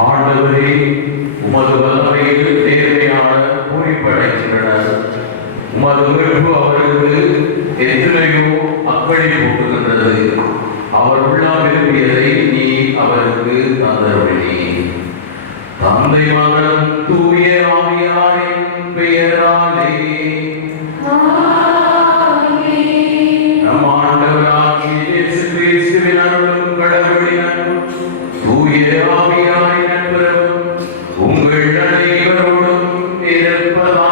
ஆண்டவரே, உமது வல்லமையில் நேர்மையான பூரிப்படைகின்றனர். உமது விருப்பு அவருக்கு எத்தனையோ அக்கறை போட்டுகின்றது. அவர் உள்ளா விரும்பியதை நீ அவருக்கு தந்தருளி. தந்தை மகன் தூய ஆவியாரின் பெயராலே நம் ஆண்டவராகிய இயேசு கிறிஸ்துவின் அருளும் கடவுளின் அன்பும் தூய ஆவியாரின் நட்புறவும் உங்கள் அனைவரோடும் இருப்பதாக.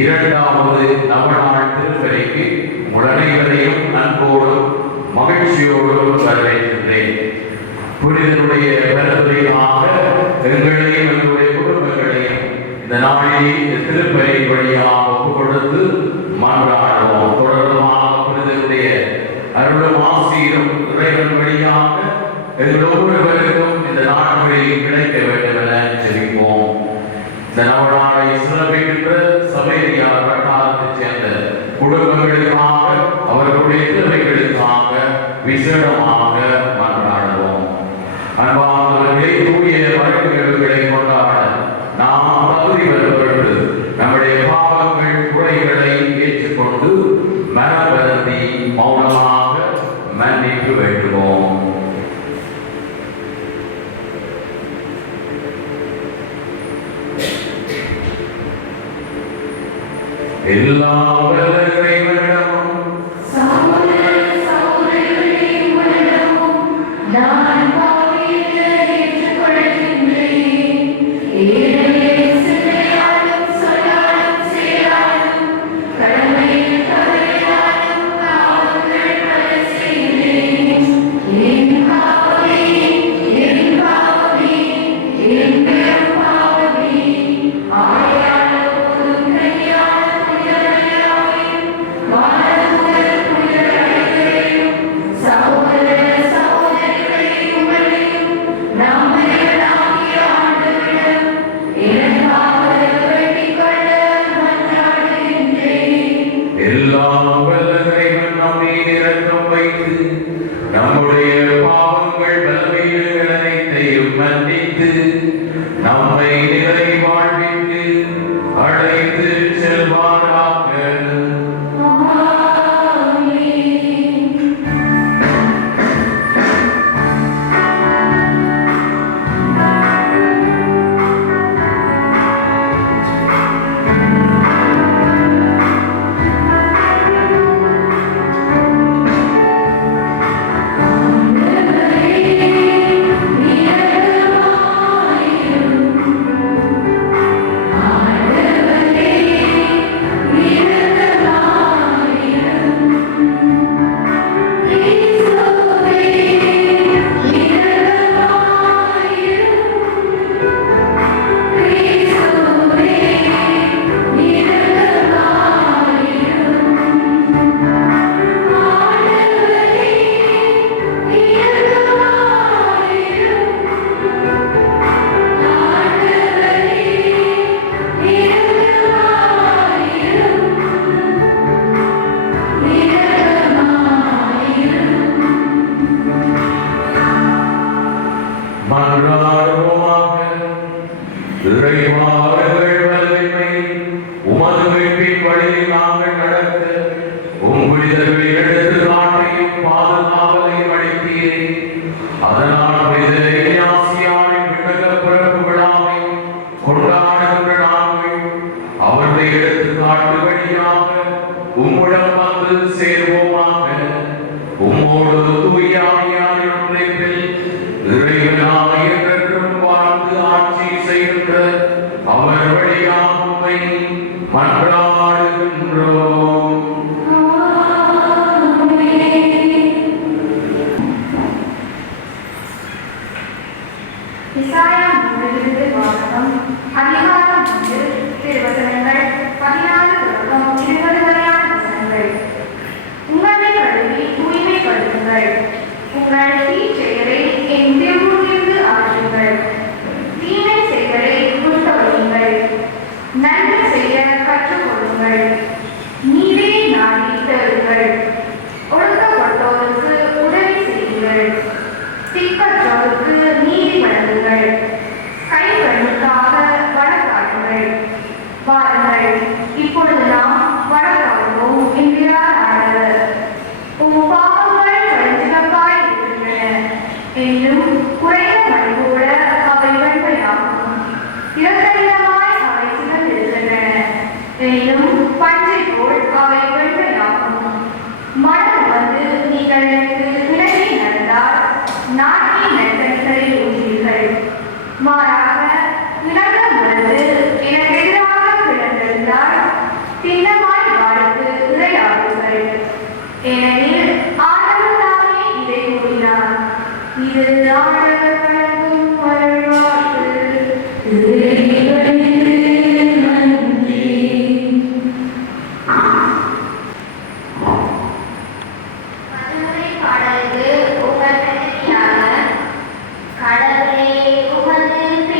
இரண்டாவது நவநாள் திருப்பலிக்கு உடனேயும் அன்போடும் மகிழ்ச்சியோடும் வரவேற்கின்றேன். புனிதனுடைய பிறந்ததையாக எங்களையும் எங்களுடைய குடும்பங்களையும் இந்த நாளிலே திருப்பலி வழியாக ஒப்புக் கொடுத்து மன்றாடுவோம். தொடர்பாக புனிதனுடைய அருளும் ஆசீரும் இறைவன் வழியாக எங்கள் ஒவ்வொருவருக்கும் இந்த நாட்களில் கிடைக்க வேண்டும் என ஜெபிப்போம். இந்த நவநாளை சிறப்பிக்கின்ற சமேரியா வட்டாரத்தைச் சேர்ந்த குடும்பங்களுக்காக அவர்களுடைய தேவைகளுக்காக விசேடமாக மன்றாடுவோம். அன்பானவர்களே, தூய வழக்குகளை கொண்டாட நாம் தகுதி பெறுவது நம்முடைய பாவங்கள் குறைகளை ஏற்றுக்கொண்டு மனவருந்தி மௌனமாக மன்னிப்பு வேண்டுவோம். எல்லா நம்முடைய பாவங்கள் பலவீனங்கள் அனைத்தையும் மன்னித்து நம்மை நிலை வாழ்விற்கு அழைத்து செல்வாராக. கடவுளே உமது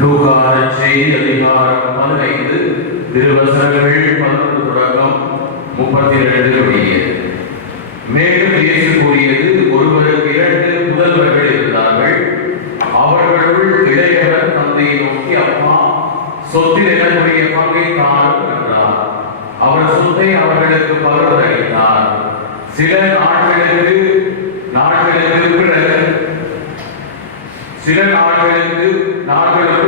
லூக்கா நற்செய்தி அதிகாரம் 15 திருவசனங்கள் 11 தொடக்கம் 32 முடிய. மேலும் இயேசு கூறியது, ஒருவருக்கு 2 புதல்வர்கள் இருந்தார்கள். அவர்களுள் இளையவர் தந்தையை நோக்கி, அப்பா, சொத்தில் எனக்குரிய பங்கை தாரும் என்றார். அவர் சொத்தை அவர்களுக்கு பகிர்ந்தளித்தார். சில நாட்களுக்கு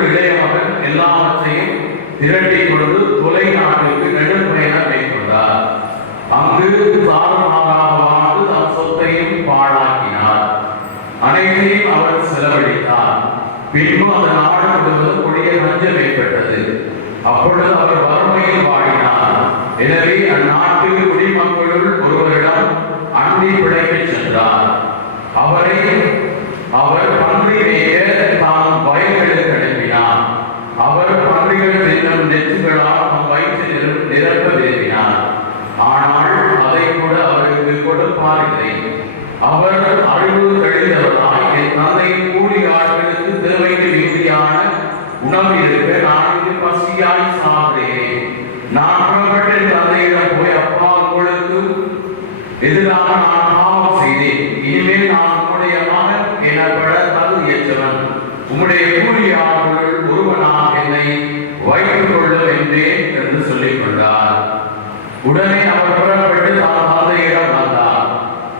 இளைய மகன் எல்லாவற்றையும் திரட்டிக் கொண்டு தொலை நாட்டுக்கு நெடும்பயணம் மேற்கொண்டார். அங்கு தாறுமாறாக வாழ்ந்து தம் சொத்தையும் பாழாக்கினார். அனைத்தையும் அவர் செலவழித்தார். பின்பு அந்த நாடு முழுவதும் கொடிய பஞ்சம் ஏற்பட்டது. அப்பொழுது அவர் வறுமையில் வாடினார். எனவே அந்நாட்டு குடிமக்களுள் ஒருவரிடம் அண்டி பிழைக்கச் சென்றார். அவர் பன்றி மேய்க்க தாம் வயல்களுக்கு அனுப்பினார். அவர் பன்றிகள் தின்னும் நெற்றுகளால் தம் வயிற்றில் நிரப்ப விரும்பினார். ஆனால் அதை கூட அவருக்கு கொடுப்பாரில்லை. அவர் அழிவு கழிந்தவராய், என் தந்தையின் கூலி ஆட்களுக்கு தேவைக்கு மிகுதியான உணவு இருக்க நான் இங்கு பசியாய் சாகிறேன். நான் புறப்பட்டு என் தந்தையிடம் போய், அப்பா, உங்களுக்கு எதிராக நான் பாவம் செய்தேன். இனிமேல் நான் உம்முடைய மகன் எனப்பட தகுதியற்றவன். உம்முடைய கூலி ஆட்களுள் ஒருவனாக என்னை வைத்துக் கொள்ளும் என்றேன் என்று சொல்லிக் கொண்டார். உடனே அவர் புறப்பட்டு தான் தந்தையிடம் வந்தார்.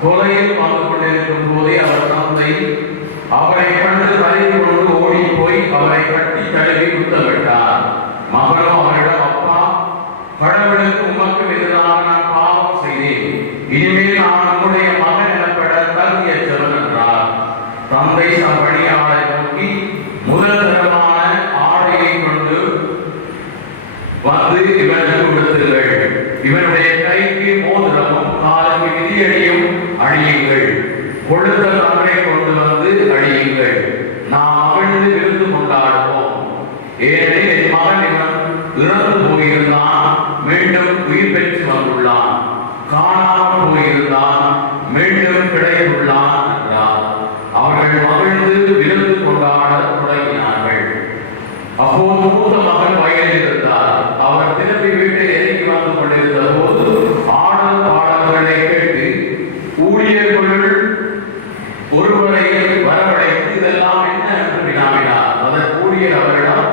தொலையில் வந்து கொண்டிருக்கும் போதே அவர் தந்தை அவரை கண்டு கலைந்து கொண்டு ஓடி போய் அவரை கட்டி தழுவி குத்தமிட்டார். மகனோ அவரிடம், அப்பா, கடவுளுக்கு உமக்கும் எதிராக நான் பாவம் செய்தேன். இனிமேல் நான் உம்முடைய மகன் எனப்பட தகுதியற்றவன் என்றார். தந்தை தம் பணியாளரை நோக்கி, முதல் தரமான ஆடையை கொண்டு வந்து இவனுக்கு கொடுத்துங்கள். இவனுடைய கைக்கு மோதிரமும் காலுக்கு மிதியடியும் அணியுங்கள். கொடுத்த தவறை கொண்டு வந்து அழியுங்கள். நாம் மகிழ்ந்து விருந்து கொண்டாடுவோம். ஏனெனில் என் மகன் இவன் இறந்து போயிருந்தான், மீண்டும் உயிர் பெற்று வந்துள்ளான். காணாமல் போயிருந்தான், மீண்டும் கிடைத்துள்ளான் என்றார். அவர்கள் மகிழ்ந்து விருந்து கொண்டாட தொடங்கினார்கள். அப்போது மூத்த மகன் வயலில் இருந்தார். அவர் திரும்பி வீட்டில் இறங்கி வந்து கொண்டிருந்த போது ஆடல் பாடல்களை கேட்டு ஊழியர்களுள் ஒருவரை வரவழைத்து, இதெல்லாம் என்ன என்று வினாவினார். அதற்கு ஊழியர் அவரிடம்,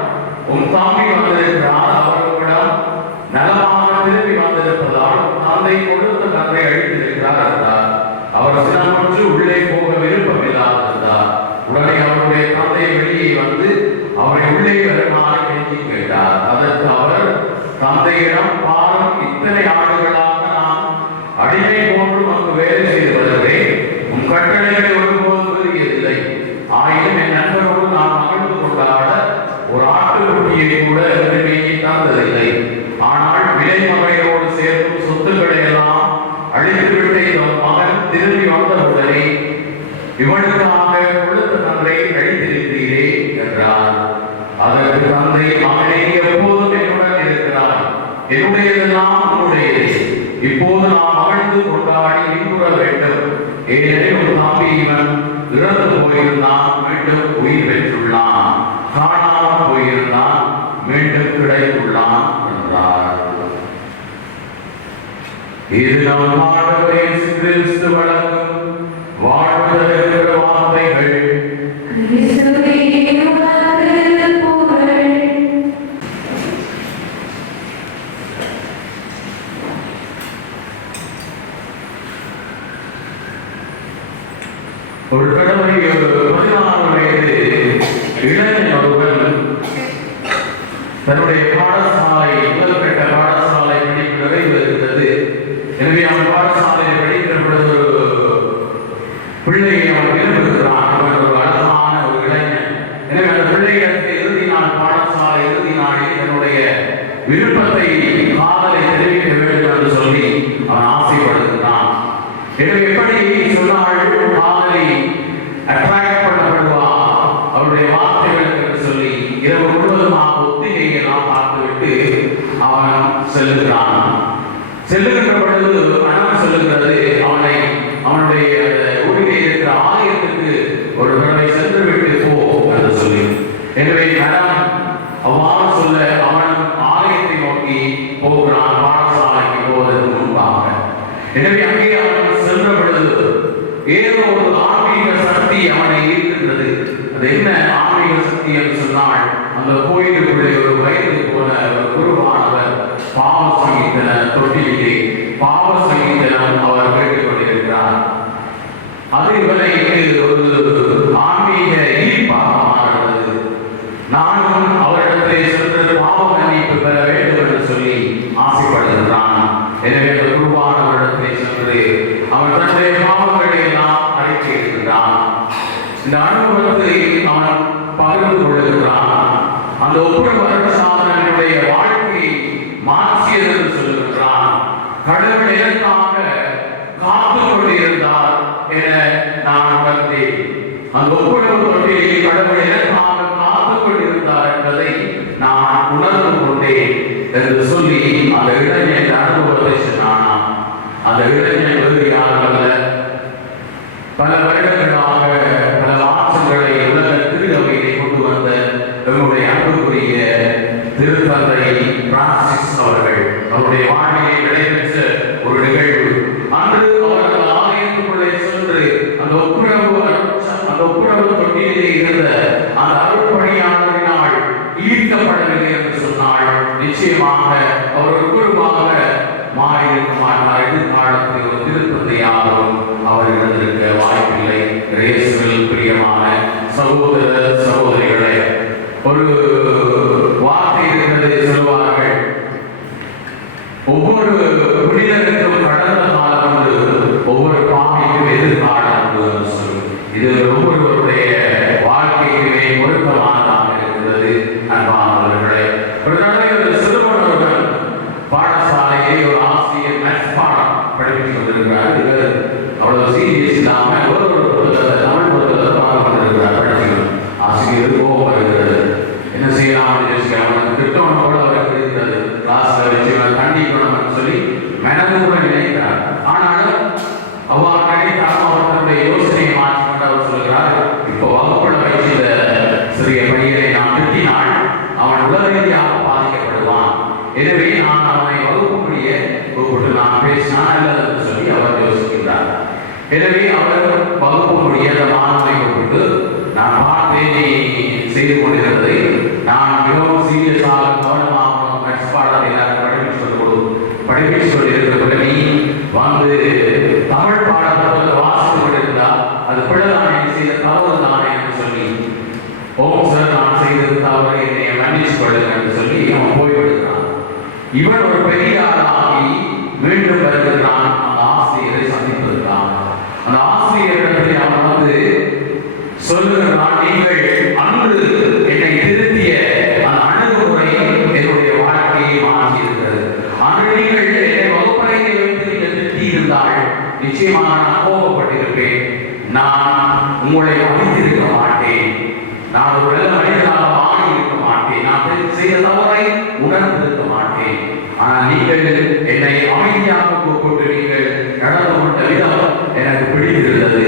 உன் தம்பி வந்திருக்கிறார். அவர்களிடம் நலமாக திரும்பி வந்திருப்பதால் தந்தை கொடுத்த கன்றை அழித்திருக்கிறார் என்றார். அவர் சினமுற்று உள்ளே போக விருப்பமில்லாதிருந்தார். உடனே அவருடைய தந்தை வெளியே வந்து அவரை உள்ளே வருமாறு கெஞ்சி கேட்டார். அதற்கு அவர் தந்தையிடம், பாரும், இத்தனை ஆண்டுகளாக நான் அடிமை போன்று அங்கு வேலை செய்து வருகிறேன். உன் கட்டளைகளை ஒருபோதும் மீறியதில்லை. ஆயினும் என் நண்பரோடு நான் மகிழ்ந்து கொண்டாட ஒரு ஆட்டுக்குட்டியை கூட மேய்ச்சி தந்ததில்லை. ஆனால் விலை மகையோடு சேர்க்கும் சொத்துக்களை எல்லாம் அழித்துவிட்டு என் மகன் திரும்பி வந்தவுடனே இவனுக்காக கொடுத்த தந்தை அழித்திருக்கிறீரே என்றார். அதற்கு தந்தை, மகனே, எப்போதும் என்னுடன் இருக்கிறாய். என்னுடையதெல்லாம் உன்னுடையது. இப்போது நாம் மகிழ்ந்து கொண்டாடி இன்புற வேண்டும். ஏனெனில் ஒரு தம்பி இவன் இறந்து போயிருந்தான், மீண்டும் உயிர் பெற்றுள்ளான். காணாமல் போயிருந்தான், மீண்டும் கிடைத்துள்ளான் என்றார். இது நம் ஆண்டவர் இயேசு கிறிஸ்து வழங்கும் வாழ்வு தருகிற வார்த்தைகள். ஒரு கடமை 14 வயது இளைஞன் ஒருவன் தன்னுடைய பாடசாலை, முதல்கட்ட பாடசாலை படிப்பு நிறைவு இருந்தது. எனவே அவன் பாடசாலையை படிக்கிற பொழுது ஒரு பிள்ளையை அவன் விரும்புகிறான். அவன் ஒரு அழகான ஒரு இளைஞன். எனவே அந்த பிள்ளைகளுக்கு இறுதி நாள், பாடசாலை இறுதி நாளில் தன்னுடைய விருப்பத்தை, காதலை தெரிவிக்க வேண்டும் என்று சொல்லி அவன் ஆசைப்படுகிறான். எனவே எப்படி சொன்னால் காதலை அட்ராக்ட் பண்ணப்படுவா அவருடைய வார்த்தைகளுக்கு என்று சொல்லி இரவு முழுவதுமாக ஒத்திகையை நாம் பார்த்துவிட்டு அவன் செல்லுகிறான். செல்லுகின்ற பொழுது மனம் சொல்லுகிறது, அவனுடைய ஊரிலே இருக்கிற ஆலயத்துக்கு ஒரு தடவை சென்று விட்டு போ என்று சொல்லி. எனவே மனம் எனவே அங்கே அவன் சென்ற பொழுது ஏதோ ஒரு ஆன்மீக சக்தி அவனை ஈர்க்கின்றது. அது என்ன ஆன்மீக சக்தி என்று சொன்னால், அந்த கோயிலுக்குள்ளே ஒரு வயது போன ஒரு குருவானவர் பாவ சங்கீதன தொட்டிலே பாவ சங்கீதனம் அவர் கேட்டுக் கொண்டிருக்கிறார். அது இவனுக்கு ஒரு ஆன்மீக ஈர்ப்பாக மாறுகிறது. நானும் அவரிடத்திலே சென்று பாவ மன்னிப்பு பெற வேண்டும் என்று சொல்லி ஆசைப்படுகின்றான். எனவே அந்த குருவானவரிடத்திலே சென்று அவன் தன்னுடைய பாவங்களை எல்லாம் அறிக்கையிடுகின்றான். இந்த அனுபவத்தை அவன் பகிர்ந்து கொள்ளுகிறான். அந்த ஒப்புரவு சாதனையுடைய வாழ்க்கையை மாற்றியது என்று சொல்லுகின்றான். கடவுள் எனக்காக காத்து கொண்டிருந்தார் என நான் உணர்ந்தேன். அந்த ஒப்புரவு தொட்டிலே கடவுள் எனக்காக காத்து கொண்டிருந்தார் என்பதை நான் உணர்ந்து கொண்டேன் என்று சொல்லி அந்த இளைஞன் அனுபவத்தை சொன்னானாம். அந்த இளைஞன் வேறு யாரும் அல்ல, பல வருடங்களாக பல மாற்றங்களை உலக திரு அவையிலே கொண்டு வந்த நம்முடைய அன்புக்குரிய திருத்தந்தை பிரான்சிஸ் அவர்கள். அவருடைய வாழ்க்கையை நடைபெற்ற ஒரு நிகழ்வு. அன்று அவர்கள் ஆலயத்துக்குள்ளே சென்று அந்த ஒப்புரவு தொட்டியிலே இருந்த அந்த அருட்பணியாளரினால் ஈர்க்கப்படவில்லை என்று சொன்னால் நிச்சயமாக அவர் குருவாக மாறியிருக்க மாட்டார். எதிர்காலத்தில் ஒரு திருத்தந்தையாகவும் அவர் இருந்திருக்க வாய்ப்பில்லை. இயேசுவில் பிரியமான சகோதர சகோதரிகளே, ஒரு வார்த்தை இருக்கிறது, சொல்வார்கள், ஒவ்வொரு புனிதருக்கும் கடந்த காலம் உண்டு, ஒவ்வொரு பாவிக்கும் எதிர்காலம் உண்டு என்று சொல்லி இது ஒவ்வொருவருடைய வாழ்க்கைக்குமே பொருத்தமானதாக இருக்கிறது. அன்பானவர்களே, ஒரு தடவை ஒரு சிறுவனுடன் பாடசாலையை ஒரு ஆசிரியர் மேத்ஸ் பாடம் படித்துக் கொண்டிருக்கிறார். இவர் அவ்வளவு சீரியஸ் இல்லாமல் ஒரு தமிழ் புத்தகத்தை பார்த்து கொண்டிருக்கிறார். படிச்சுக்கணும். ஆசிரியர் கோபம் வருகிறது. என்ன செய்யலாம் யோசிக்காமல் திட்டம் கூட அவருக்கு இருக்கிறது. கிளாஸ்ல வச்சு கண்டிக்கணும்னு சொல்லி மனது கூட நினைக்கிறார். ஆனாலும் அவ்வாறு நினைத்தாலும் அவர் தன்னுடைய யோசனையை மாற்றிக்கொண்டு அவர் சொல்கிறார், இப்போ வகுப்புள்ள வயசில் சிறிய பையனை நான் திட்டினால் அவன் உடல் ரீதியாக பாதிக்கப்படுவான். எனவே நான் அவனை வகுப்புக்குரிய கூப்பிட்டு நான் பேசினால் நல்லது சொல்லி அவர் யோசிக்கிறார். எனவே அவர் வகுப்புக்குரிய அந்த மாணவனை கூப்பிட்டு, நான் பார்த்தேன் நீ செய்து கொண்டிருந்ததை, நான் மிகவும் சீரியஸாக கவனமாக மேத்ஸ் பாடத்தை எல்லாரும் படிப்பிச்சு கொண்டிருக்கிற நீ வந்து தமிழ் பாடத்தை வாசித்துக் கொண்டிருந்தால் அது பிள்ளைதானே, செய்த தவறு தானே என்று சொல்லி, ஓம் சார் நான் செய்தது தவறு, என்னை மன்னிச்சு கொள்ளுங்க என்று சொல்லி அவன் போய்விடுகிறான். இவன் ஒரு பெரிய ஆளாகி மீண்டும் வருகிறான் அந்த ஆசிரியரை சந்திப்பதற்காக. அந்த ஆசிரியரிடத்தில் அவன் வந்து சொல்லுகிறான், நீங்கள் அன்று என்னை திருத்திய அந்த அணுகுமுறை என்னுடைய வாழ்க்கையை மாற்றி இருக்கிறது. அன்று நீங்கள் என்னை வகுப்பறையை வைத்து நீங்கள் திருத்தி இருந்தால் நிச்சயமாக நான் கோபப்பட்டிருப்பேன். நான் உங்களை மதித்திருக்க மாட்டேன். நான் ஒரு நல்ல மனிதனாக மாறி இருக்க மாட்டேன். நான் செய்த தவறை உணர்ந்திருக்க மாட்டேன். ஆனால் நீங்கள் என்னை அமைதியாக கூப்பிட்டு நீங்கள் நடந்து கொண்ட விதம் எனக்கு பிடித்திருந்தது.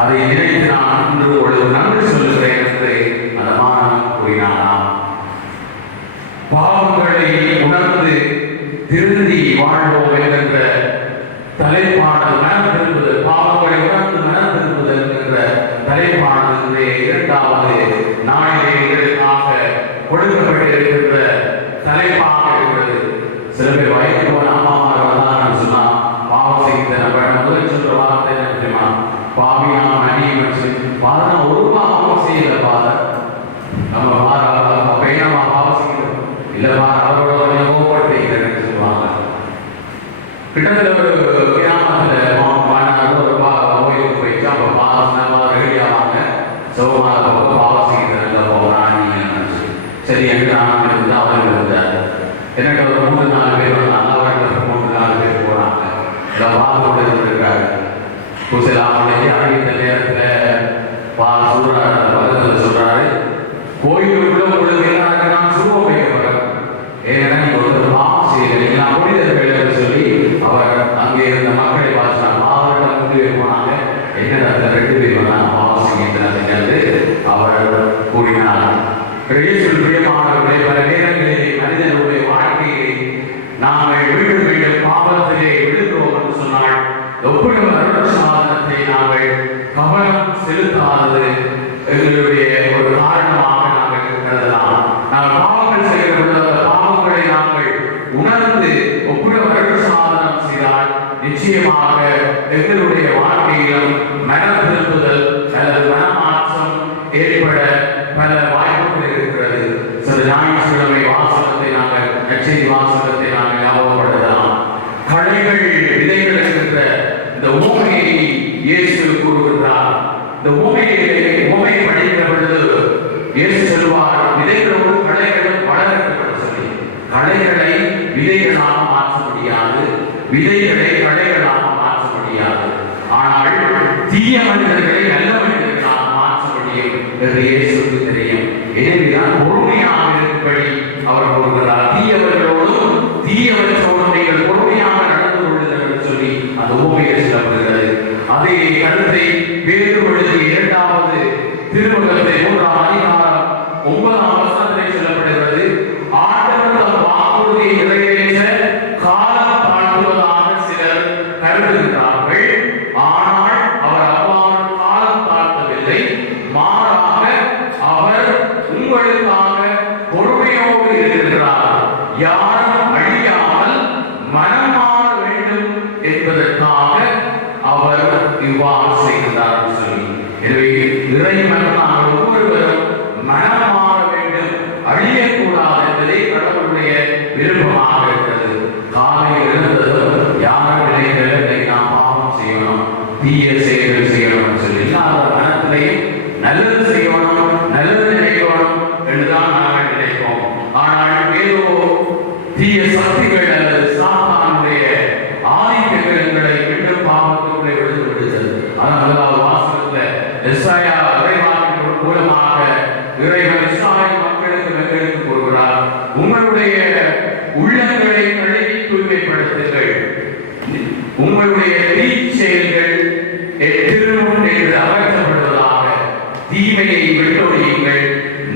அதை நினைத்து நான் இன்று ஒரு நன்றி சொல்லுகிறேன் என்று அந்த மாணவன் கூறினாராம். பாவங்களை உணர்ந்து திருந்தி வாழ்வோம் என்கின்ற தலைப்பாடல் மனம் திரும்புதல், பாவங்களை உணர்ந்து மனம் திரும்புதல் என்கின்ற தலைப்பாடலிலே இரண்டாவது நாளிலே எங்களுக்காக கொடுக்கப்பட்டிருக்கின்ற தலைப்பாக இருக்கிறது. சில பேர் வயது போன அம்மாமார்கள் சொன்னா பாவம் செய்த முதல் சொல்ற வார்த்தை என்ன தெரியுமா? பாவியான மன்னியும் பாதம் ஒரு பாவம் செய்யல பாதம் நம்ம பையனமா பாவம் செய்யணும் இல்ல பாரு அவரோட கோபப்படுத்திக்கிறேன்னு சொல்லுவாங்க. கிட்டத்தட்ட ஒரு கிராமத்துல ஒரு கோயிலுக்கு போயிட்டு அப்ப பாவம் ரெடியாவாங்க சோமாக பாவம் செய்யறதுல போகிறான். சரி என்று நான் இருந்து அவர்கள் இருந்தார். எனக்கு ஒரு 3-4 பேர் வந்தாங்க. அவர்களுக்கு 3-4 பேர் போனாங்க. எல்லாம் பார்த்து கொண்டு இருந்திருக்காரு. குசலாமலைக்கு அறிவித்த நேரத்தில் பால் சொல்றாரு, பக்கத்தில் சொல்றாரு, கோயிலுக்குள்ள உங்களுக்கு நான் சுருவம் வைக்கப்படும். ஏன்னா நீங்க ஒரு பாவம் செய்யல நான் புனிதர்கள் என்று சொல்லி அவர் அங்கே இருந்த மக்களை பார்த்தாங்க. மாவட்டம் 3 பேர் போனாங்க. என்ன 2 பேர் வந்தாங்க பாவம் செய்கிறது அவர் கூறினார். பிரியமானவர்களே, பல நேரங்களிலே மனிதனுடைய வாழ்க்கையை நாங்கள் மீண்டும் மீண்டும் பாவத்திலே விழுகிறோம் என்று சொன்னால் ஒப்புரவு அருள் சாதனத்தை நாங்கள் கவனம் செலுத்தாதது எங்களுடைய ஒரு காரணமாக நாங்கள் கருதலாம். நாங்கள் பாவங்கள் செய்கிற பொழுது அந்த பாவங்களை நாங்கள் உணர்ந்து ஒப்புரவு அருள் சாதனம் செய்தால் நிச்சயமாக எங்களுடைய வாழ்க்கையிலும் மனம் திருப்புதல் அல்லது மனமாற்றம் ஏற்பட பல வாய்ப்புகள் இருக்கிறது. சில ஞாயிற்றுக்கிழமை வாசகத்தை நாங்கள் நற்செய்தி வாசகத்தை நாங்கள் ஞாபகப்படுத்தலாம். களைகள் விதைகள் என்கின்ற இந்த உவமையை இயேசு கூறுகின்றார். இந்த உவமை படிக்கிற பொழுது இயேசு சொல்வார், விதைகளோடு களைகளும் வளரட்டும் சொல்லி. களைகளை விதைகளாக மாற்ற முடியாது, விதைகளை களைகளாக மாற்ற முடியாது. ஆனால் தீய மனிதர்களை நல்ல மனிதர்களாக மாற்ற முடியும் என்று இயேசுக்கு தெரியும். எனவேதான் பொறுமையாக இருக்கும்படி அவர் கூறுகிறார். தீயவர்களோடும் தீயவற்றோடும் நீங்கள் பொறுமையாக நடந்து கொள்ளுங்கள் என்று சொல்லி அந்த உவமையில் சொல்லப்படுகிறது. அதே கருத்தை வேறு பொழுது 2வது திருமுகத்தை 3ஆம் அதிகாரம் 9ஆம் வசனத்தில் சொல்லப்படுகிறது. ஆண்டவர் தம் வாக்குறுதியை நிறைவேற்ற காலம் தாழ்த்துவதாக சிலர் கருதுகிறார்கள். ஆனால் அவர் அவ்வாறு காலம் தாழ்த்தவில்லை. மாறாக அவர் உங்களுக்காக பொறுமையோடு இருக்கிறார். யாரும் அழியாமல் மனம் மாற வேண்டும் என்பதற்காக அவர் இவ்வாறு செய்கிறார் சொல்லி. எனவே இறைவன் நாங்கள் ஒவ்வொருவரும் மனம் மாற வேண்டும், அழியக்கூடாது என்பதே கடவுளுடைய விருப்பமாக இருக்கிறது. காலையில் எழுந்ததும் யாரும் நினைக்கிறதை நாம் பாவம் செய்யணும், தீய செயல்கள் செய்யணும் சொல்லி இல்லாத மனத்திலையும் நல்லது செய்யணும், நல்லது நினைக்கணும் என்றுதான் நாங்கள் நினைப்போம். ஆனால் ஏதோ தீய சக்திகள் அல்லது சாத்தானுடைய ஆதிக்கங்கள் எங்களை மீண்டும் பாவத்துக்குள்ளே விழுந்து விடுகிறது. அதனால வாசகத்துல எசாயா இறைவாக்கின் மூலமாக இறைவன் இஸ்ராயேல் மக்களுக்கு எங்களுக்கு கூறுகிறார், உங்களுடைய உள்ளங்களை கழுவி தூய்மைப்படுத்துங்கள், உங்களுடைய தீச்செயல்கள் திருமுன் என்று அகற்றப்படுவதாக, தீமையை விட்டொழியுங்கள்,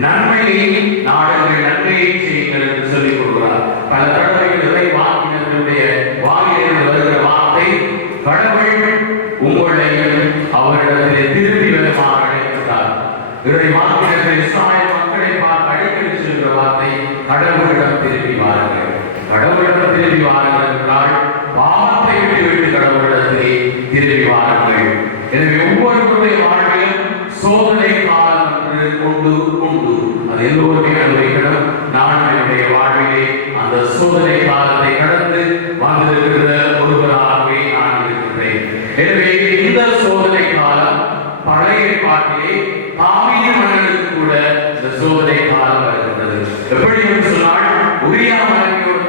நன்மையை நாடுங்கள், நன்மையை செய்யுங்கள் என்று சொல்லிக் கொடுக்கிறார். பல தடவைகள் இறைவாக்கினர்களுடைய வாயிலிருந்து வருகிற வார்த்தை, கடவுள் உங்களை அவரிடத்திலே திரும்பி வருமாறு அழைக்கிறார். இறைவாக்கினர்கள் இஸ்ராயேல் மக்களை பார்த்து அடிக்கடி சொல்கிற வார்த்தை, கடவுளிடம் திரும்பி வாருங்கள், கடவுளிடம் திரும்பி வாருங்கள் என்றால் பாவத்தை விட்டுவிட்டு கடவுளிடத்திலே திரும்பி வாருங்கள். எனவே ஒவ்வொருவருடைய வாழ்விலும் சோதனை காலம் என்று உண்டு. அது எல்லோருமே அனுபவிக்கணும். நான் என்னுடைய வாழ்விலே அந்த சோதனை காலத்தை கடந்து வந்திருக்கிற ஒருவராகவே நான் இருக்கின்றேன். எனவே இந்த சோதனை காலம் பழைய பாட்டிலே தாவீது மன்னனுக்கு கூட இந்த சோதனை காலம் வருகின்றது. எப்படி என்று சொன்னால், உரியா மன்னன் ஒரு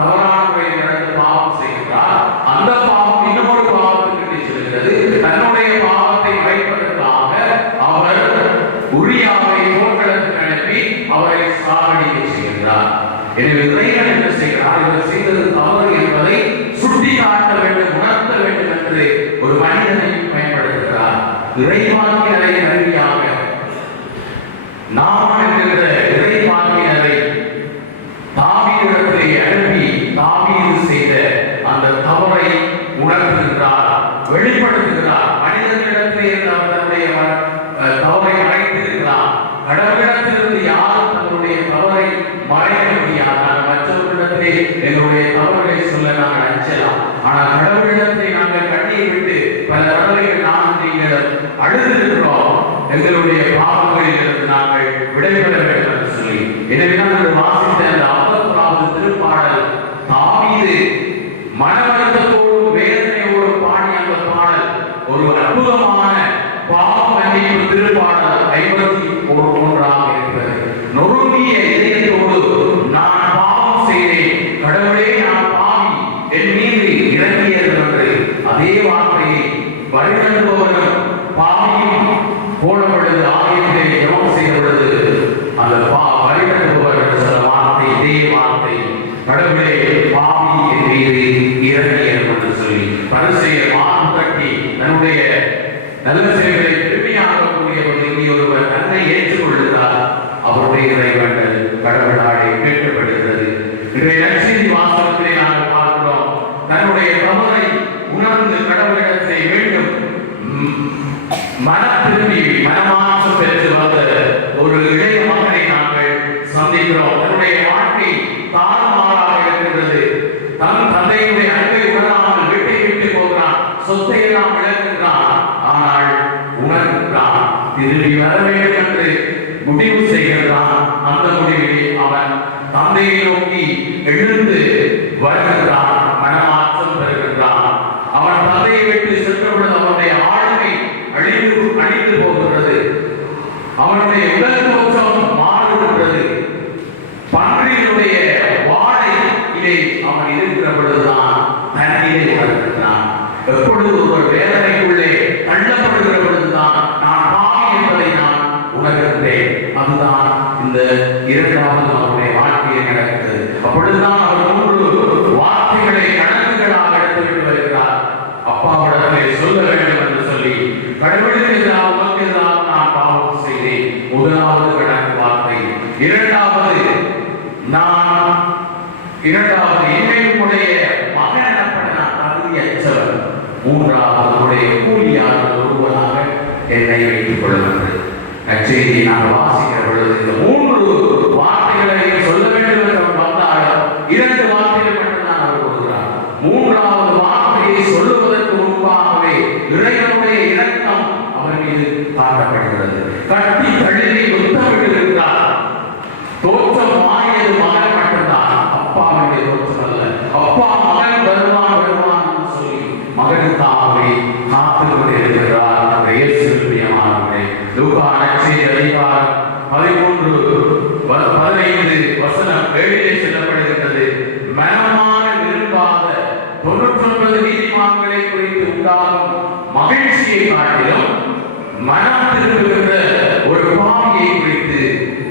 தவறான முறையில் நடந்து பாவம் செய்கிறார். அந்த பாவம் இன்னொரு பாவத்துக்கு செல்கிறது. தன்னுடைய பாவத்தை மறைப்பதற்காக அவர் உரியாவை போர்க்களத்துக்கு அனுப்பி அவரை சாகடிக்க செய்கிறார். எனவே இறைவன் என்ன செய்கிறார்? இவர் செய்தது தவறு என்பதை சுட்டி காட்ட வேண்டும், உணர்த்த வேண்டும் என்று ஒரு மனிதனை பயன்படுத்துகிறார். இறைவாக்கினரை கருவியாக நாம் என்கிற இறைவாக்கினரை தாவீதிடத்திலே அனுப்பி தாவீது செய்த அந்த தவறை உணர்த்துகிறார், வெளிப்படுத்துகிறார். மனிதர்களிடத்திலே தன்னுடைய தவறை மறைத்திருக்கிறார். கடவுளிடத்திலிருந்து யாரும் தன்னுடைய தவறை மறைக்க முடியாது. மற்றவர்களிடத்திலே எங்களுடைய தவறுகளை சொல்ல நாங்கள் அஞ்சலாம். ஆனால் கடவுளிடத்தை நாங்கள் கண்ணீர் விட்டு பல தடவைகள் நாம் நீங்கள் அழுதிருக்கிறோம். எங்களுடைய பாவங்களில் இருந்து நாங்கள் விடைபெற வேண்டும் என்று சொல்லி. எனவேதான் வாசித்த அந்த 51வது திருப்பாடல் தாவீது மனவருத்தத்தோடு வேதனையோடு பாடிய அந்த பாடல் ஒரு அற்புதமான பாவ மன்னிப்பு திருப்பாடல் 51 இருக்கிறது. நொறுங்கிய இதயத்தோடு நான் பாவம் செய்தேன், கடவுளே நான் பாவி, என் மீது இறங்கியது என்று அதே வார்த்தையை வழிநடத்துபவரும் பாவியும் போடப்படுது ஆலயத்திலே ஜெபம் செய்த பொழுது அந்த வழிநடத்துபவர் சில வார்த்தை, இதே வார்த்தை, கடவுளே பாவி என் மீது இறங்கியது என்று சொல்லி பரிசேயர் மார்பு தட்டி தன்னுடைய நல்ல செயல்களை பெருமையாகக்கூடிய ஒருவர் தன்னை ஏற்றுக்கொள்கிறார். அவருடைய இறைவன்கள் கடவுளாலே கேட்கப்படுகிறது. இன்றைய நற்செய்தி வாசகத்திலே நாங்கள் பார்க்கிறோம், தன்னுடைய தவறை உணர்ந்து உணர்ந்து கடவுளிடத்தை மீண்டும் திரும்பி மனமாற்றம் பெற்று வந்த ஒரு இளைய மகனை நாங்கள் சந்திக்கிறோம். தன்னுடைய வாழ்க்கை தாறுமாறாக இருக்கின்றது. தன் தந்தையுடைய அன்பை உணராமல் வீட்டை விட்டு போகிறான், சொத்தை எல்லாம் இழக்கின்றான். ஆனால் உணர்கின்றான், திரும்பி வர வேண்டும் என்று முடிவு செய்கின்றான். அந்த முடிவில் அவன் தந்தையை நோக்கி எழுந்து வருகின்றான், மனமாற்றம் பெறுகின்றான். அவன் தந்தையை விட்டு சென்றபொழுது அவனுடைய ஆளுமை அழிந்து போகிறது. அவனுடைய உடல் தோற்றம் மாறுகின்றது. பன்றியினுடைய வாழை இதை அவன் இருக்கிற பொழுதுதான் தண்ணீரை வருகின்றான். எப்பொழுது ஒரு வேதனைக்குள்ளே தள்ளப்படுகிற பொழுதுதான் நான் பாவி என்பதை நான் உணர்கின்றேன். அதுதான் இந்த இரண்டாவது அவருடைய வாழ்க்கையில் நடக்கிறது. அப்பொழுதுதான் அவர் 3 வார்த்தைகளை கணக்குகளாக எடுத்துவிட்டு வருகிறார். அப்பாவிடத்திலே சொல்ல வேண்டும் என்று சொல்லி, கடவுளுக்கு எதிராக உமக்கு எதிராக நான் பாவம் செய்தேன். முதலாவது கணக்கு வார்த்தை. இரண்டாவது என்னுடைய மகன் எனப்பட நான் தகுதியற்றவர். மூன்றாவது உடைய கூலியாளர் ஒருவனாக என்னை வைத்துக் கொள்ளுங்கள். நற்செய்தியை நான் வாசிக்கிற பொழுது இந்த 3 வார்த்தைகளை சொல்ல வேண்டும் என்று வந்தாலும் 2 வார்த்தைகள் மட்டும்தான் அவர் கொடுக்கிறார். மூன்றாவது வார்த்தையை சொல்லுவதற்கு முன்பாகவே இறைவனுடைய இரக்கம் அவர் மீது காட்டப்படுகிறது. கட்டி தழுவி முத்தமிட்டிருக்கிறார். தோற்றம் மாறியது மகன் மட்டும்தான், அப்பாவுடைய தோற்றம் அல்ல. அப்பா மகன் வருவான் சொல்லி மகனுக்காகவே காத்துக் கொண்டிருக்கிறார். லூக்கா நற்செய்தி அதிகாரம் 13:15 வசனம் 7 சொல்லப்படுகின்றது. மனமான விரும்பாத 99 நீதிமான்களை குறித்து உண்டாகும் மகிழ்ச்சியை காட்டிலும் மனம் திரும்புகின்ற ஒரு பாவியை குறித்து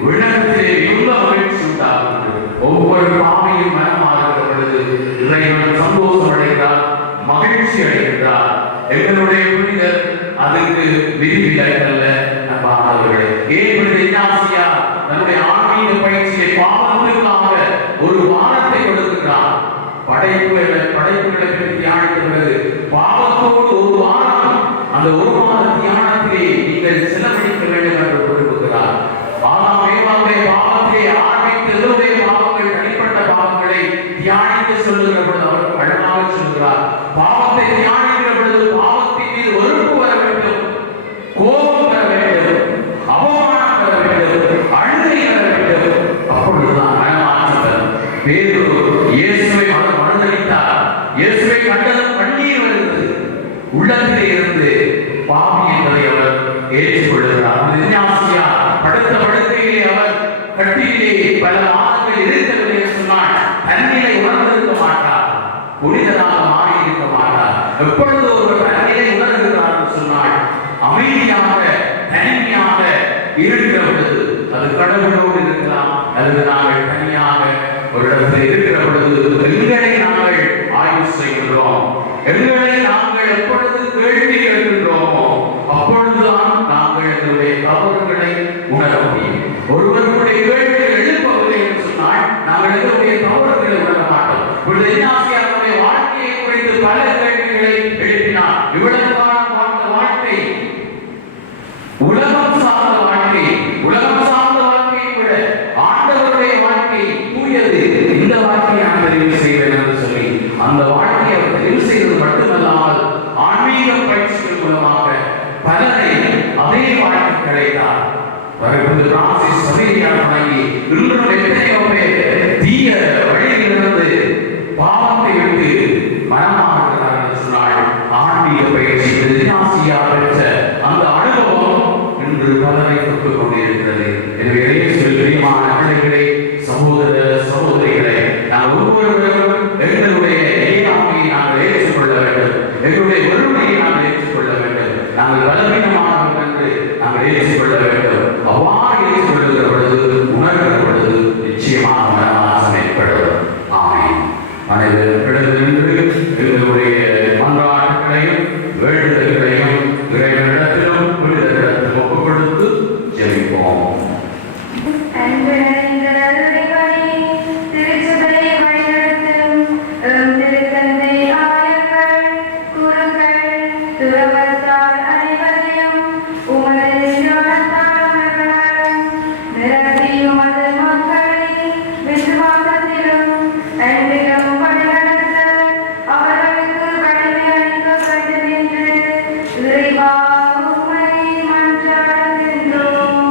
விண்ணகத்திலே மிகுந்த மகிழ்ச்சி உண்டாகின்றது. ஒவ்வொரு பாவியும் மனமாகிற பொழுது இறைவன் சந்தோஷம் அடைகிறார், மகிழ்ச்சி அடைகின்றார். எங்களுடைய புனிதர் அதுக்கு விதிவிலக்கல்ல. நண்பானவர்களே, தன்னுடைய ஆன்மீக பயிற்சியை பாவத்திற்காக ஒரு வாரத்தை கொடுக்கிறார். படைப்புகளை பற்றி தியானிக்கிறது. பாவத்தோடு ஒரு வாரம், அந்த ஒரு வார தியானத்திலே நீங்கள் செலவழிக்க வேண்டும் என்று விரும்புகிறார். ஆதாம் பாவத்தை ஆரம்பித்து எதனுடைய பாவங்கள், தனிப்பட்ட பாவங்களை தியானிக்க சொல்லுகிற பொழுது அவர் அழகாக சொல்கிறார். பாவத்தை தியானிக்கிற பொழுது பாவத்தின் மீது வெறுப்பு வர வேண்டும், கோபம் வர வேண்டும், அவமானம் வர வேண்டும், அழுகை வர வேண்டும். அப்பொழுதுதான் மனமாற்றம். பேதுரு இயேசுவை மறுதலித்தார். இயேசுவை கண்டதும் கண்ணீர் வருகிறது. உள்ளத்திலே இருந்து பாவி என்பதை அவர் ஏற்றுக்கொள்கிறார். படுத்த படுக்கையிலே அவர் கட்டிலே பல மாதங்கள் இருக்கவில்லை என்று சொன்னால் தன்னிலை உணர்ந்திருக்க மாட்டார், புனிதனாக மாறி இருக்க மாட்டார். எப்பொழுது ஒரு தன்னிலை உணர்கிறார் என்று சொன்னால் அமைதியாக தனிமையாக இருக்கிற பொழுது, அது கடவுளோடு இருக்கலாம் அல்லது நாங்கள் தனியாக ஒரு இடத்தில் இருக்கிற பொழுது எங்களை நாங்கள் ஆய்வு செய்கின்றோம். எங்களை நாங்கள் எப்பொழுது கேள்வி கேட்கின்றோமோ அப்பொழுதுதான் நாங்கள் எங்களுடைய தவறுகளை உணர முடியும். ஒருவருடைய கேள்விகள் எழுப்பவில்லை என்று சொன்னால் நாங்கள் எங்களுடைய தவறுகளை உணர மாட்டோம். இன்னாசியாருடைய வாழ்க்கையை குறித்து பல கேள்விகளை எழுப்பினார். இவ்வளவு காலம் வாழ்ந்த வாழ்க்கை உலகம் சார்ந்த வாழ்க்கை, உலகம் சார்ந்த வாழ்க்கையை விட ஆண்டவருடைய வாழ்க்கை தூயது. இந்த வாழ்க்கையை நான் தெரிவு செய்வேன் என்று சொல்லி அந்த வாழ்க்கையை அவர் தெரிவு செய்வது மட்டுமல்லாமல் ஆன்மீக பயிற்சிகள் மூலமாக பலரை அதே வாழ்க்கை கிடைத்தார். பிரான்சிஸ் சவேரியார் வழங்கி இன்றும் எத்தனையோ பேர் தீய வழியிலிருந்து பாவத்தை விட்டு மனமாகிறார் என்று சொன்னால் ஆன்மீக பயிற்சி பெற்ற அந்த அனுபவம் இன்று பலரை தொட்டுக் கொண்டிருக்கிறது. எனவே பிரியமான பிள்ளைகளே, சகோதர சகோதரிகளே, நாங்கள் ஒவ்வொருவரும் எங்களுடைய இயலாமையை நாங்கள் ஏற்றுக்கொள்ள வேண்டும், எங்களுடைய வறுமையை நாங்கள் ஏற்றுக்கொள்ள வேண்டும், நாங்கள் பலவீனமானவர்கள் என்று நாங்கள் ஏற்றுக்கொள்ள வேண்டும். அவ்வாறு ஏற்றுக்கொள்ளுகிற பொழுது, உணர்கிற பொழுது துறவத்தார் அனைவரையும் உமது ஞானத்தால் உணர்வதாலும் நிரப்பி உமது மக்களை விசுவாசத்திலும் அன்பிலும் வழிநடத்த அவர்களுக்கு வலிமை அளிக்க வேண்டும் என்று இறைவா உம்மை மன்றாடுகின்றோம்.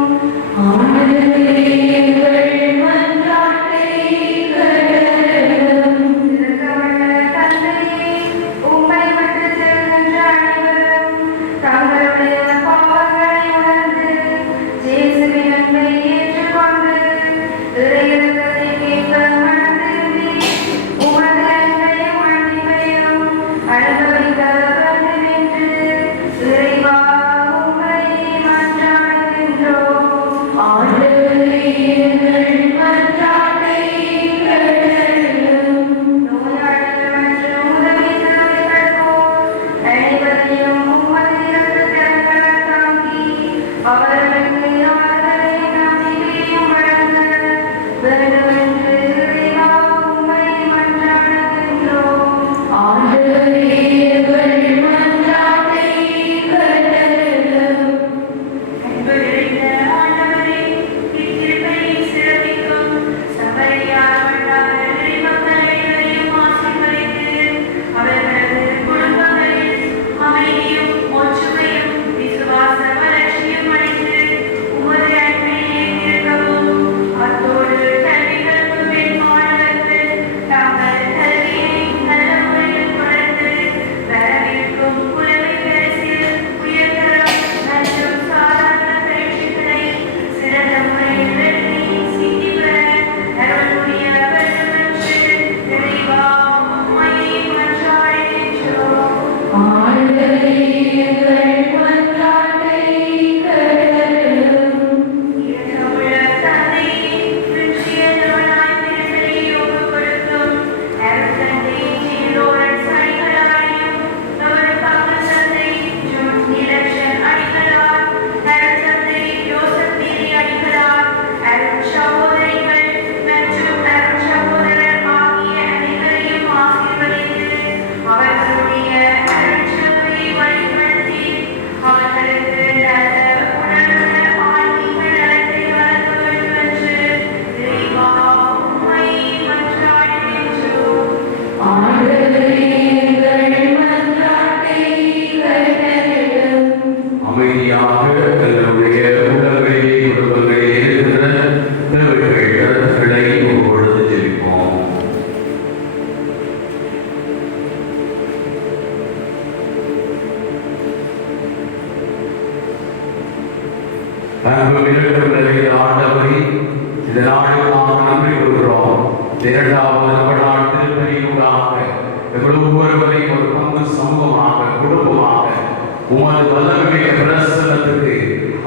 ஆண்டவரே, இந்த நாளுக்காக நன்றி கொள்கிறோம். இரண்டாவது நவநாள் திருப்பலியூடாக எங்கள் ஒவ்வொருவரையும் ஒரு பங்கு சமூகமாக குடும்பமாக உமது வல்லமைய பிரசனத்துக்கு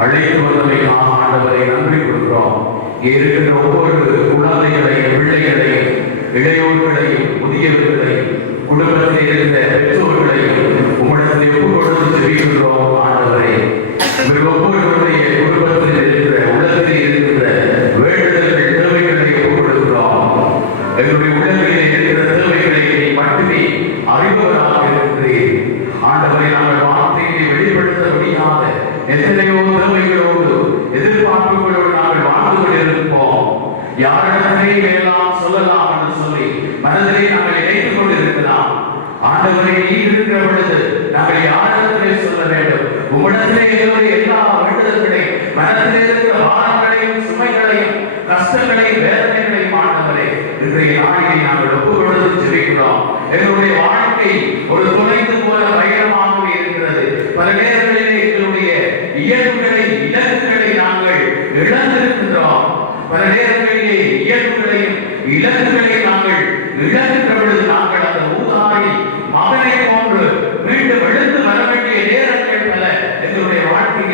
அழைத்து வந்தமைக்காக ஆண்டவரை நன்றி கொள்கிறோம். இருக்கிற ஒவ்வொரு குழந்தைகளையும் பிள்ளைகளையும் இளையோர்களையும் முதியவர்களையும் குடும்பத்தில் இருந்த பெற்றோர்களையும் உம்மிடத்தில் ஒப்புக்கொடுத்து ஜெபிக்கிறோம். ஆண்டவரே, ஒவ்வொருவருடைய குடும்பத்தில் இருக்கிற உலகத்தில் இருக்கிற வேண்டுதல்கள் தேவைகளை ஒப்புக்கொடுக்கிறோம். எங்களுடைய உலகில் இருக்கிற தேவைகளை மட்டுமே அறிபவராக இருக்கிறேன். ஆண்டவரை நாங்கள் வார்த்தையை வெளிப்படுத்த முடியாத எத்தனையோ தேவைகளோடு எதிர்பார்ப்புகளோடு நாங்கள் வாழ்ந்து கொண்டிருப்போம். யாரிடத்திலே எல்லாம் சொல்லலாம் என்று சொல்லி மனதிலே நாங்கள் இணைத்துக் கொண்டிருக்கலாம். ஆண்டவரை நீ இருக்கிற பொழுது நாங்கள் யாரிடத்திலே சொல்ல வேண்டும்? உம்மிடத்திலே எங்களுடைய எல்லா வேண்டுதல்களையும் மனத்திலே இருக்கிற பாரங்களையும் சுமைகளையும் கஷ்டங்களையும் வேதனைகளையும் ஆண்டவரே இன்றைய நாளிலே நாங்கள் ஒப்புக்கொடுத்து ஜெபிக்கிறோம். எங்களுடைய வாழ்க்கை ஒரு துளைந்து போல பயணமாகவே இருக்கிறது. பல நேரங்களிலே எங்களுடைய இயல்புகளை இலக்குகளை நாங்கள் இழந்திருக்கின்றோம். பல நேரங்களிலே இயல்புகளையும் இலக்குகளையும் நாங்கள் இழக்கின்ற பொழுது நாங்கள் அந்த ஊதாரி மகனை போன்று மீண்டும் எழுந்து வர வேண்டிய நேரங்கள் பல எங்களுடைய வாழ்க்கை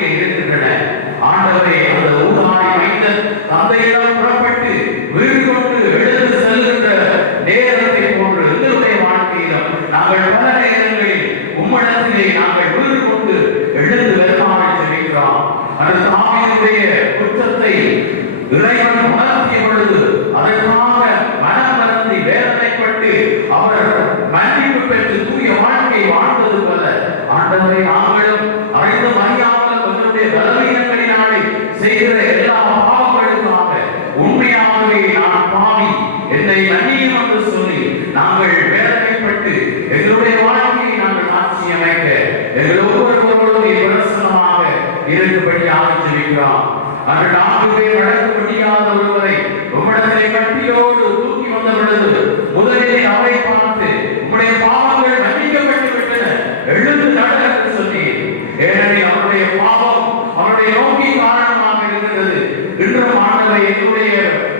ஆசீர்வதிக்கிறான். அன்று 4 பேர் நடக்க முடியாத ஒருவரை உம்மிடத்திலே கட்டியோடு தூக்கி வந்த பொழுது முதலில் அவரை பார்த்து உம்முடைய பாவங்கள் மன்னிக்கப்பட்டு விட்டன, எழுந்து நட என்று சொன்னீர். ஏனெனில் அவருடைய பாவம் அவருடைய நோக்கி காரணமாக இருந்தது. இன்றும் ஆண்டவரை என்னுடைய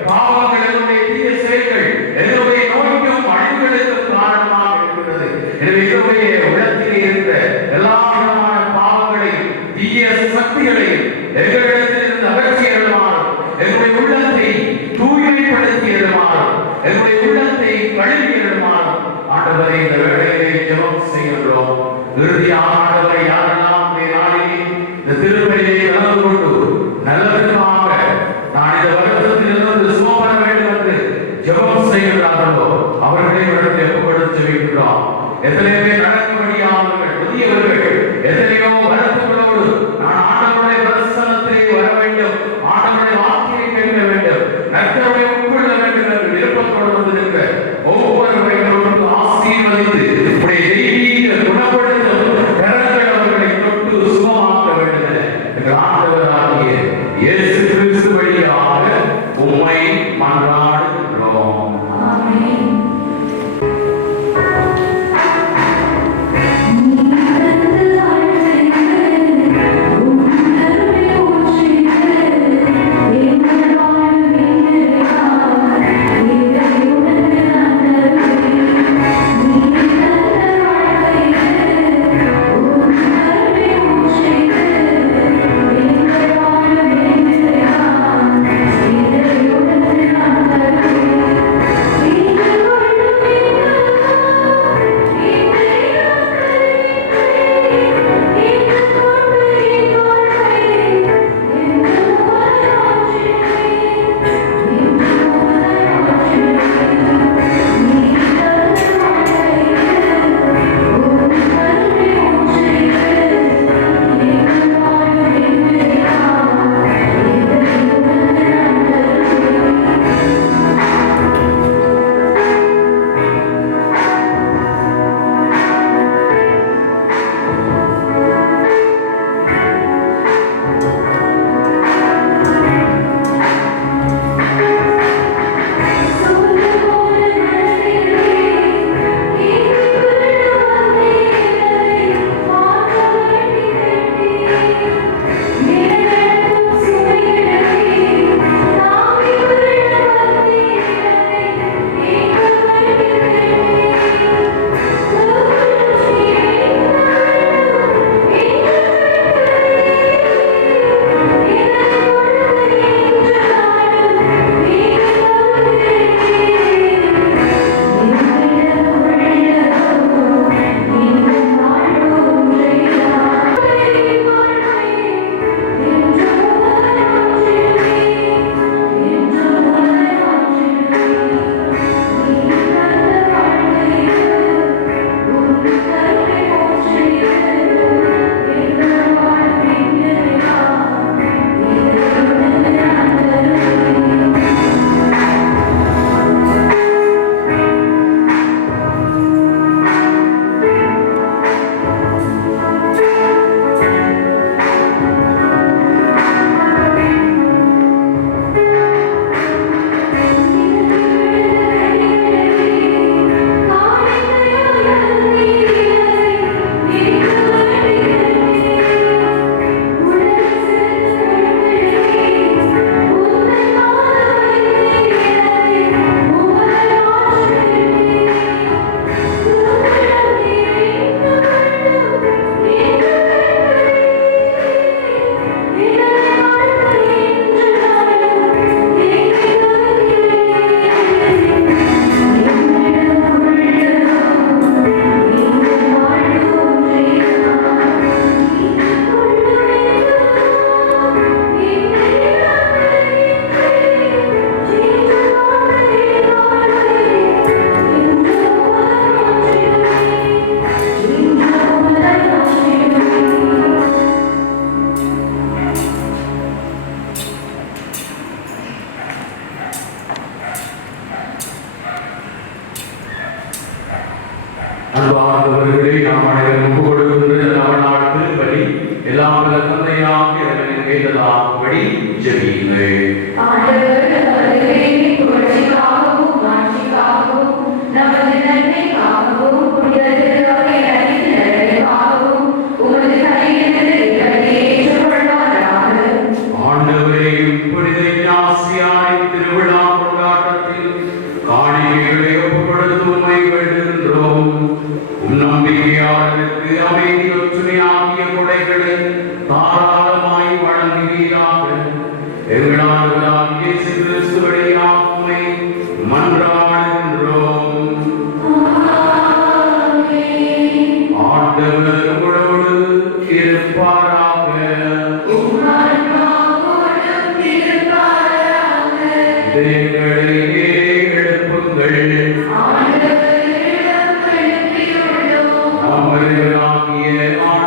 பாவங்கள், என்னுடைய தீய செயல்கள், என்னுடைய நோய்க்கும் அழிவுகளுக்கும் காரணமாக இருக்கிறது. எனவே என்னுடைய உள்ளத்திலே இருக்கிற எல்லா விதமான பாவங்களையும் தீய சக்திகளையும் எங்களிடத்திலிருந்து அகற்றியருமாறும், என்னுடைய உள்ளத்தை தூய்மைப்படுத்தியருமாறும், என்னுடைய உள்ளத்தை கழுவியருமாறும் ஆண்டவரை இந்த வேளையிலே ஜெபம் செய்கின்றோம். இறுதியாக ஆண்டவரை யாரெல்லாம் நாளிலே இந்த திருப்பலியை கலந்து கொண்டு நல்லதுக்காக நான் இந்த வருத்தத்திலிருந்து சுமப்பட வேண்டும் என்று ஜெபம் செய்கிறார்களோ அவர்களை இடத்தில் ஒப்புக்கொடுத்து வைக்கிறோம். எத்தனை பேர் நடக்க முடியாதவர்கள், புதியவர்கள், எத்தனையோ வருத்தங்களோடு நான் ஆண்டவருடைய பிரசன்னத்திலே வர வேண்டும், ஆண்டவருடைய வார்த்தையை கேட்க வேண்டும், நற்கருணை உட்கொள்ள வேண்டும் என்று விருப்பத்தோடு வந்திருக்க ஒவ்வொருவரையும் ஆசீர்வதித்து உடைய தெய்வீக குணப்படுத்தும் கரங்கள் அவர்களை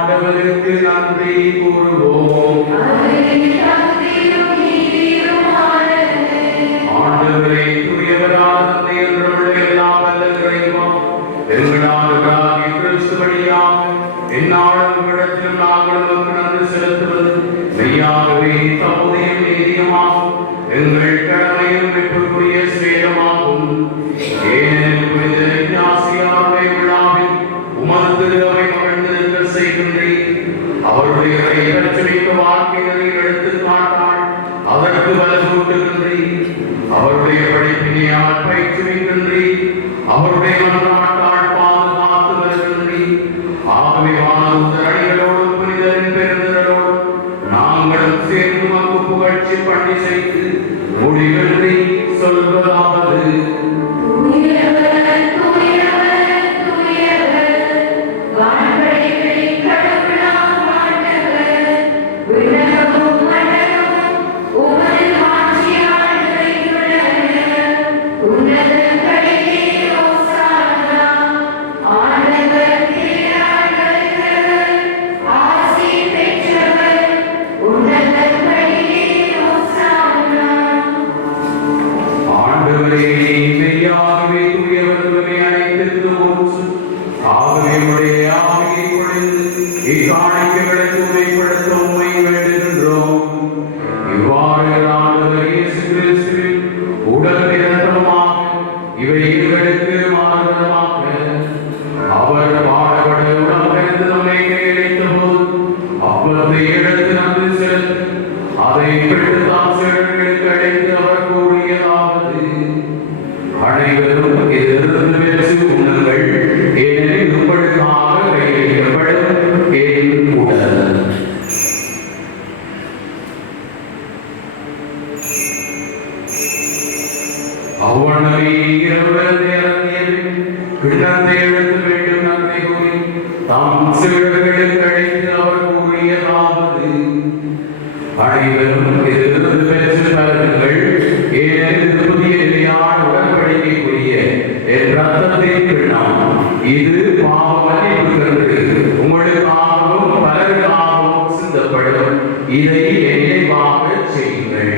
ஆண்டவருக்கு நன்றி கூறுவோம். ஆண்டவரே தூயவரான தந்தை என்றுள்ள எல்லாம் வல்ல இறைவா, எங்கள் ஆண்டவராகிய கிறிஸ்து வழியாக எந்நாளும் உங்களிடத்திலும் நாங்கள் உமக்கு நன்றி செலுத்துவது மெய்யாகவே தகுதியும் நீதியுமாகும், எங்கள் கடமையும் மீட்புக்குரிய சேதமாகும். ஏனெனில் புனித இக்னாசியாருடைய விழாவில் உமது திருவை மகிழ்ந்திருக்க செய்கின்றீர். அவருடைய இறைவற்ற வாழ்க்கையை எடுத்துக்காட்டால் அதற்கு வலுவூட்டுகின்றீர். அவருடைய படிப்பினையால் பயிற்றுவிக்கின்றீர். அவருடைய மன்றாட்டால் பாதுகாத்து வருகின்றீர். ஆகவே வானதூதரடிகளோடு புனிதரின் பெருந்திரளோடு நாங்களும் சேர்ந்து மக்கு புகழ்ச்சி பண்ணி செய்து முடிவின்றி சொல்வதாவது: இது பாவமன்னிப்புக்கென்று உங்களுக்காகவும் பலருக்காகவும் சிந்தப்படும். இதை நினைவாகச் செய்யுங்கள்.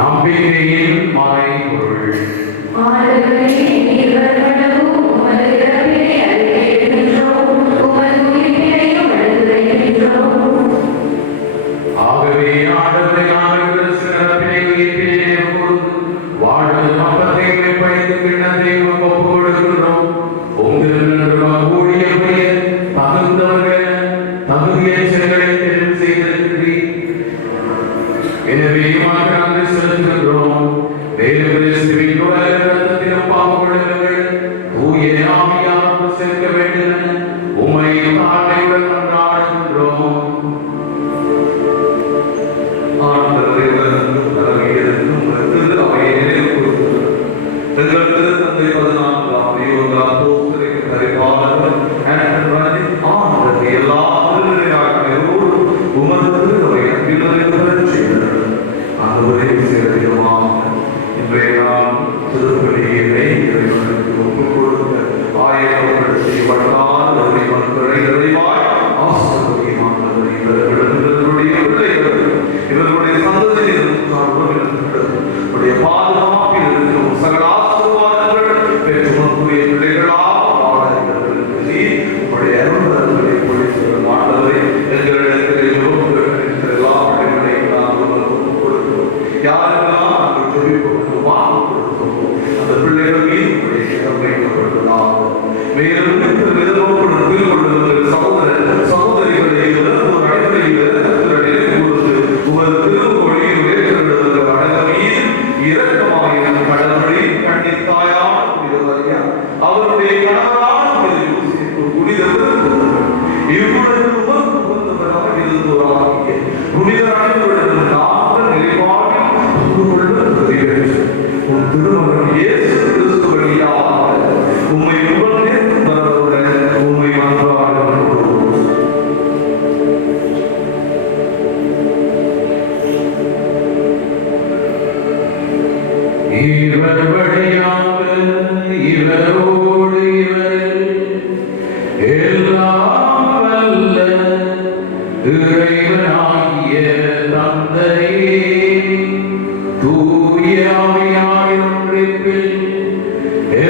நம்பிக்கையின் மறைபொருள். ஆகவே ஆண்டவரை சிறப்பினை உயிர்ப்பினை வாழ்வது மப்பத்தை படித்து கிண்ணத்தை ஒப்பு கொடுக்கின்றோம். உங்கள் ஊழியர்களை தகுந்தவர்கள் தகுதியற்றவர்களை தெரிவு செய்திருக்கிறீர். எனவே நன்றி செலுத்துகின்றோம். தேவ கிறிஸ்துவின் உடல் இரத்தத்திலும் பாவம்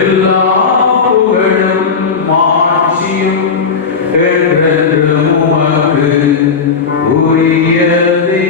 எல்லா புகழும் மாட்சியும் என்றென்றும் உமக்கு உரியதே.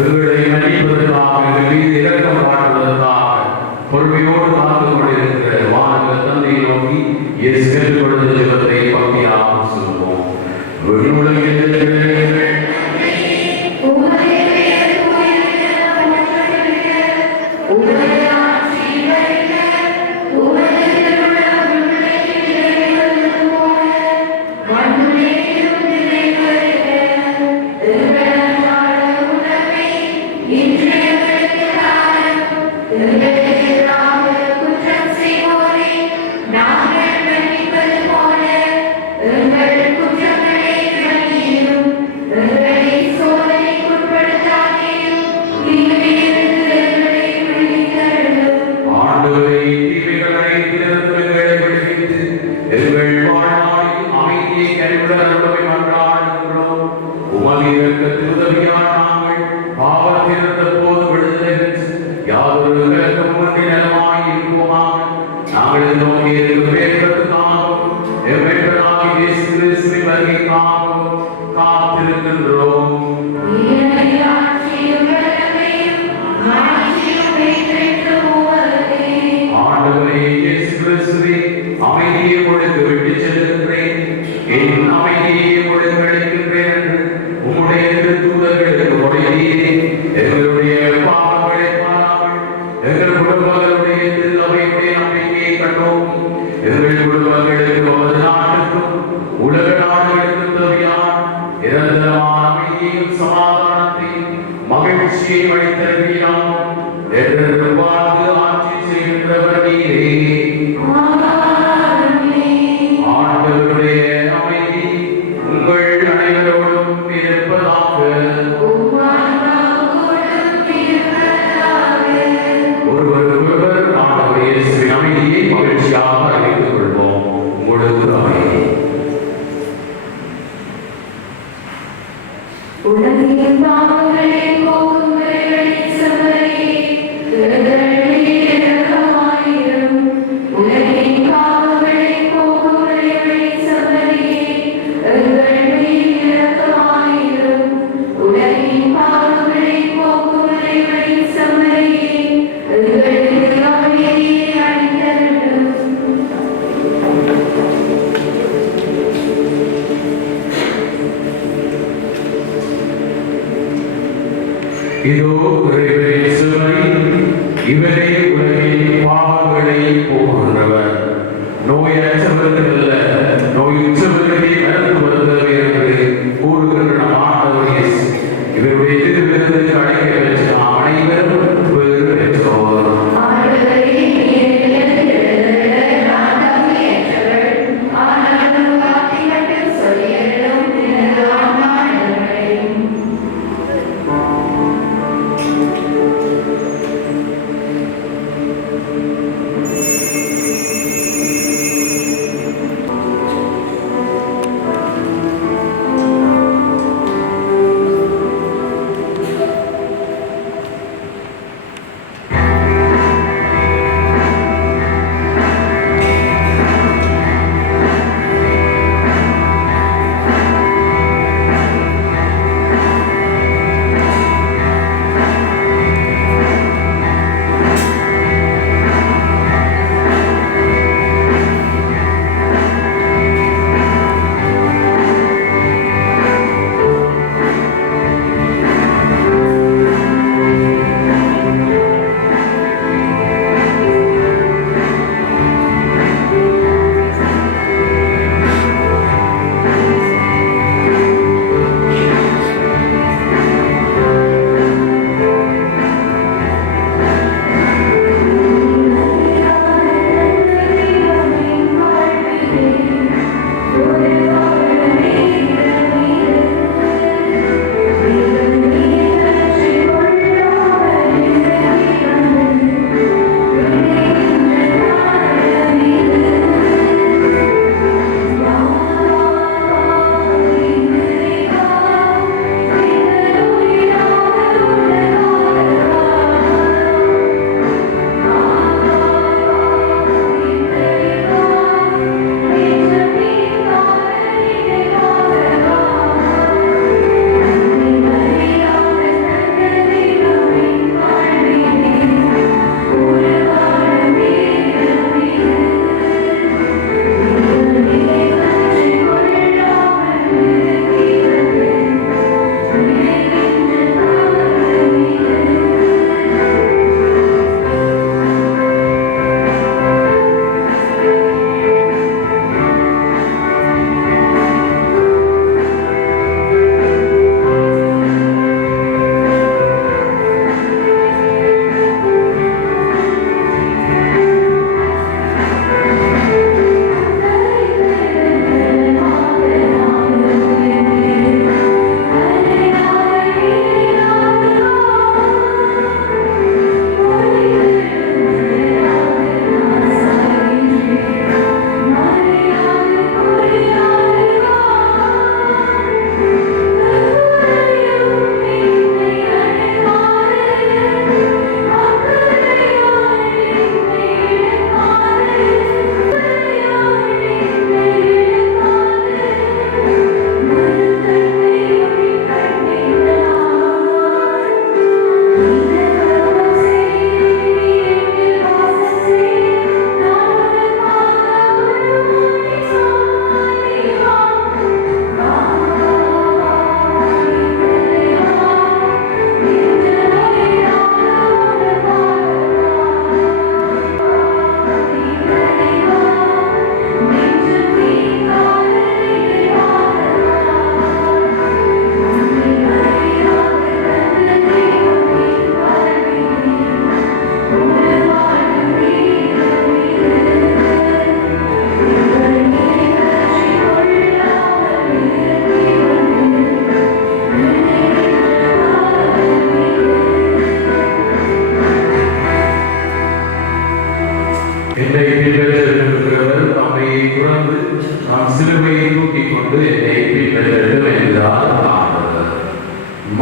எங்களை மன்னிப்பதற்காக, எங்கள் மீது இரக்கம் காட்டுவதற்காக பொறுமையோடு காத்துக் கொண்டிருக்கிற வானக தந்தையை நோக்கி இயேசு கேட்டுக் கொடுத்த ஜெபத்தை பக்தியாக சொல்வோம். விண்ணுலகில் இருக்கிற இதோ இறைவனின் செம்மறி, இவரே உலகின் பாவங்களை போக்குகின்றவர். நோயற்றவர்கள் அல்ல, நோயுற்றவர்களே மருத்துவத்தவர் என்று கூறுகின்ற நம் ஆண்டவர் இயேசு இவருடைய திருவிருந்துக்கு அழைக்க பெற்ற நாம் அனைவரும் பேறு பெற்றோர்.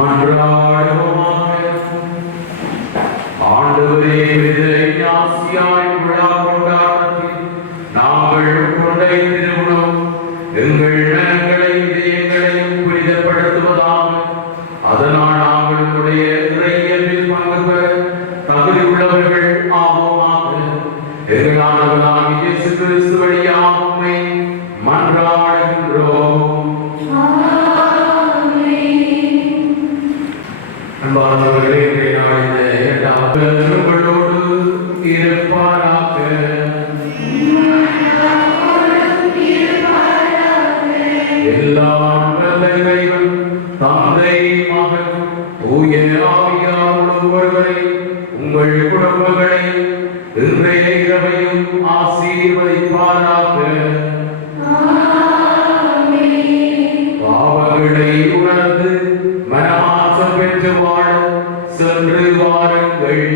மன்றாடுவோமாக. ஆண்டவரே, ஆசியாய் விழா கொண்டாட்டத்தில் நாங்கள் கொண்டை திருமணம் எங்கள் மனங்களையும் இதயங்களையும் புனிதப்படுத்துவதாக. அதனால் நாங்கள் உடைய இறையியலில் பங்கு பெற தகுதி உள்ளவர்கள் ஆவோமாக. எங்கள் ஆண்டவராகிய இயேசு கிறிஸ்து வழியாக உம்மை மன்றாடுகின்றோம். அன்பார்ந்தவர்களே, இன்றைய நாள் இந்த இரண்டாவது உங்களோடு இருப்பாராக. எல்லாம் வல்ல இறைவன் தந்தை, மகன், தூய ஆவியாரோடு ஒருவரை உங்கள் குடும்பங்களை இன்றைய இரவையும் ஆசீர்வதிப்பாராக. பாவங்களை உணர்ந்து மனமாற்றம் பெற்று வாழ சென்று வாருங்கள்.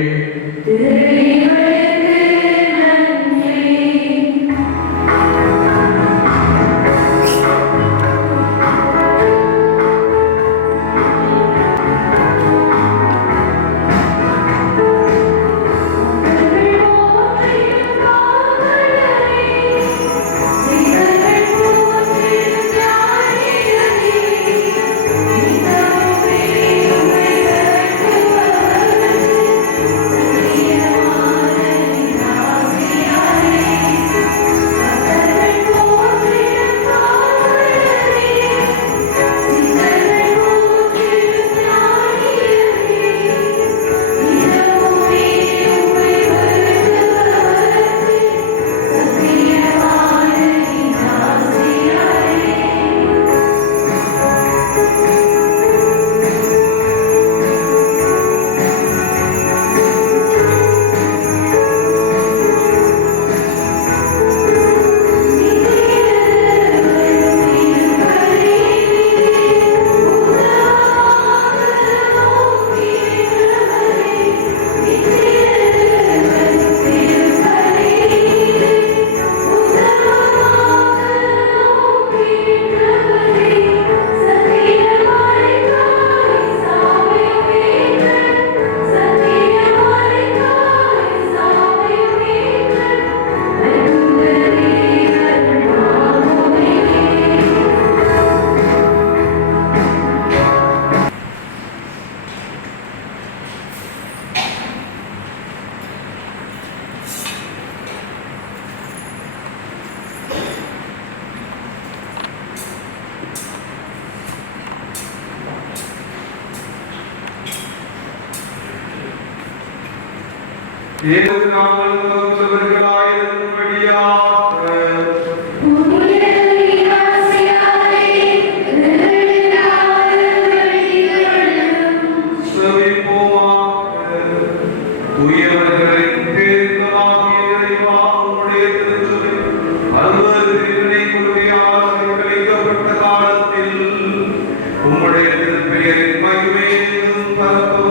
உம்முடைய திருப்பெயரின் மகிமையும் பரப்ப